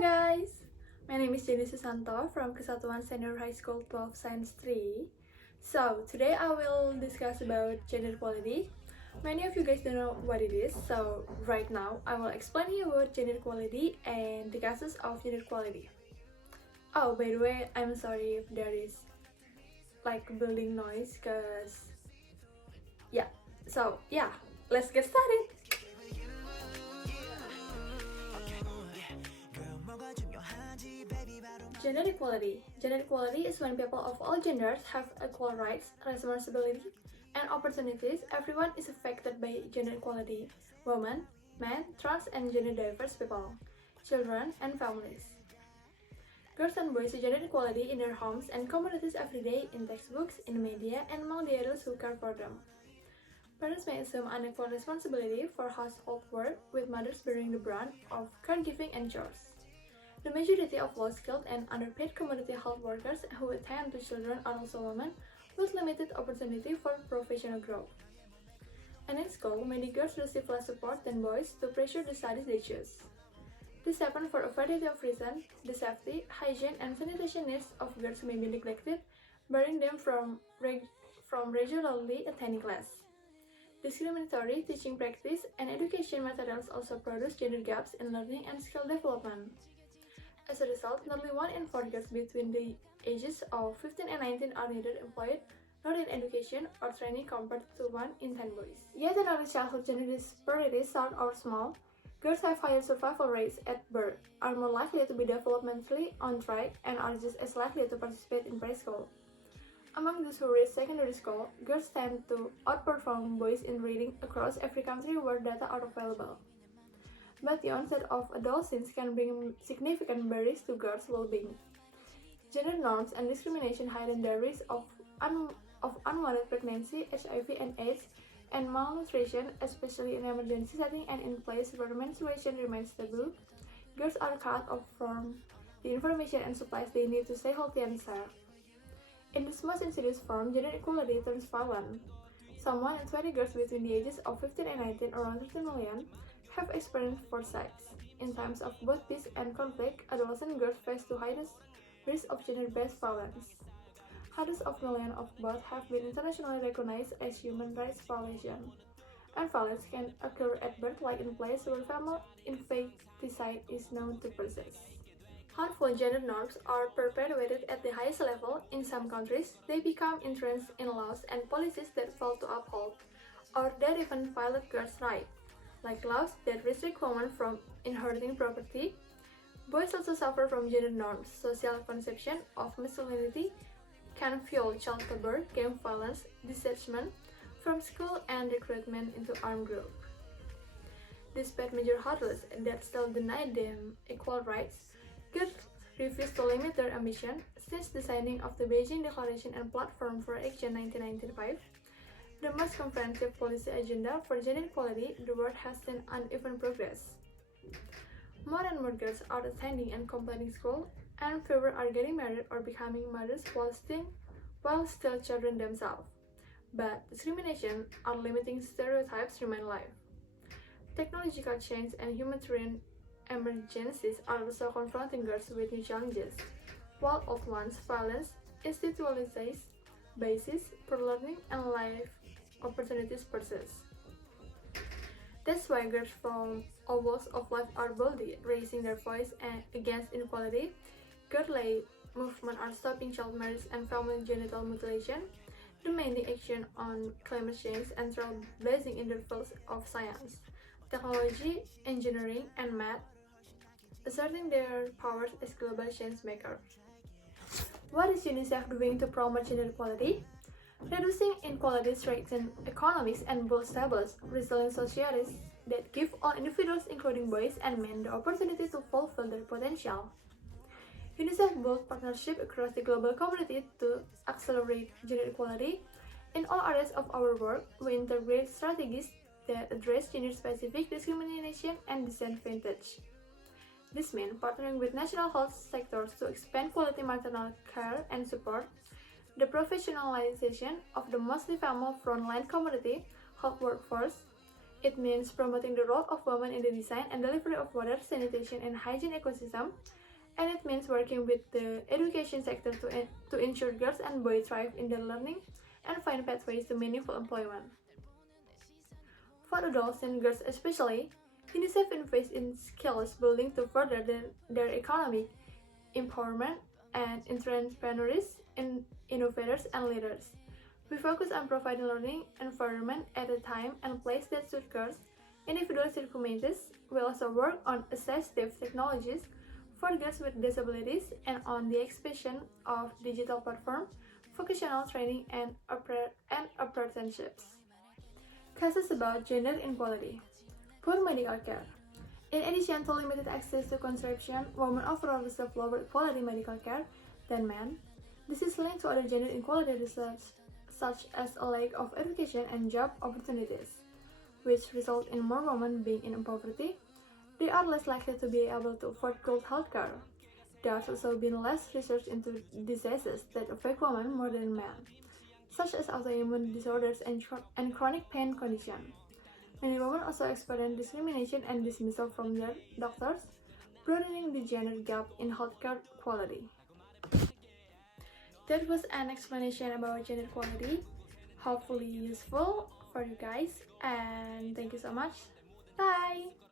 guys! My name is Janice Susanto from Kesatuan Senior High School 12 Science 3. So, today I will discuss about gender equality. Many of you guys don't know what it is, so right now I will explain you about gender equality and the cases of gender equality. Oh, by the way, I'm sorry if there is like building noise, cause let's get started! Gender equality. Gender equality is when people of all genders have equal rights, responsibility, and opportunities. Everyone is affected by gender equality: women, men, trans and gender diverse people, children, and families. Girls and boys see gender equality in their homes and communities every day, in textbooks, in media, and among the adults who care for them. Parents may assume unequal responsibility for household work, with mothers bearing the brunt of caregiving and chores. The majority of low-skilled and underpaid community health workers who attend to children are also women with limited opportunity for professional growth. And in school, many girls receive less support than boys to pursue the studies they choose. This happens for a variety of reasons. The safety, hygiene, and sanitation needs of girls may be neglected, barring them from regularly attending class. Discriminatory teaching practice and education materials also produce gender gaps in learning and skill development. As a result, nearly 1 in 4 girls between the ages of 15 and 19 are neither employed nor in education or training compared to 1 in 10 boys. Yet in early childhood gender disparities are or small, girls have higher survival rates at birth, are more likely to be developmentally on track, and are just as likely to participate in preschool. Among those who reach secondary school, girls tend to outperform boys in reading across every country where data are available. But the onset of adolescence can bring significant barriers to girls' well-being. Gender norms and discrimination heighten the risk of unwanted pregnancy, HIV and AIDS, and malnutrition, especially in emergency settings and in places where menstruation remains taboo. Girls are cut off from the information and supplies they need to stay healthy and safe. In this most insidious form, gender equality turns violent. Some 1 in 20 girls between the ages of 15 and 19, around 50 million, have experienced forced sex. In times of both peace and conflict, adolescent girls face the highest risk of gender-based violence. Hundreds of millions of both have been internationally recognized as human rights violations, and violence can occur at birth, like in places where female infanticide is known to persist. Harmful gender norms are perpetuated at the highest level. In some countries, they become entrenched in laws and policies that fail to uphold, or that even violate girls' rights, like laws that restrict women from inheriting property. Boys also suffer from gender norms. Social conception of masculinity can fuel child labor, gang violence, detachment from school, and recruitment into armed groups. Despite major hurdles that still deny them equal rights, girls refuse to limit their ambition. Since the signing of the Beijing Declaration and Platform for Action 1995, the most comprehensive policy agenda for gender equality, the world has seen uneven progress. More and more girls are attending and completing school, and fewer are getting married or becoming mothers while still children themselves. But discrimination and limiting stereotypes remain alive. Technological change and humanitarian emergencies are also confronting girls with new challenges, while old ones, violence, institutionalized basis for learning and life opportunities persist. That's why girls from all walks of life are boldly raising their voice against inequality. Girl-led movements are stopping child marriage and family genital mutilation, demanding action on climate change, and trailblazing in the fields of science, technology, engineering, and math, asserting their powers as global change makers. What is UNICEF doing to promote gender equality? Reducing inequality strengthens economies and builds stable, resilient societies that give all individuals, including boys and men, the opportunity to fulfill their potential. UNICEF built partnerships across the global community to accelerate gender equality. In all areas of our work, we integrate strategies that address gender-specific discrimination and disadvantage. This means partnering with national health sectors to expand quality maternal care and support the professionalization of the mostly female frontline community health workforce, It means promoting the role of women in the design and delivery of water, sanitation, and hygiene ecosystem. And it means working with the education sector to ensure girls and boys thrive in their learning and find pathways to meaningful employment. For adults and girls especially, UNICEF invests in skills building to further their economic empowerment and entrepreneurs, innovators, and leaders. We focus on providing learning environment at a time and place that suit girls, individuals and communities. We also work on assistive technologies for girls with disabilities and on the expansion of digital platforms, vocational training, and apprenticeships. Cases about gender inequality. Poor medical care. In addition to limited access to contraception, women overall receive lower quality medical care than men. This is linked to other gender inequality research, such as a lack of education and job opportunities, which result in more women being in poverty. They are less likely to be able to afford good healthcare. There has also been less research into diseases that affect women more than men, such as autoimmune disorders and chronic pain conditions. Many women also experience discrimination and dismissal from their doctors, broadening the gender gap in healthcare quality. That was an explanation about gender equality. Hopefully useful for you guys, and thank you so much. Bye!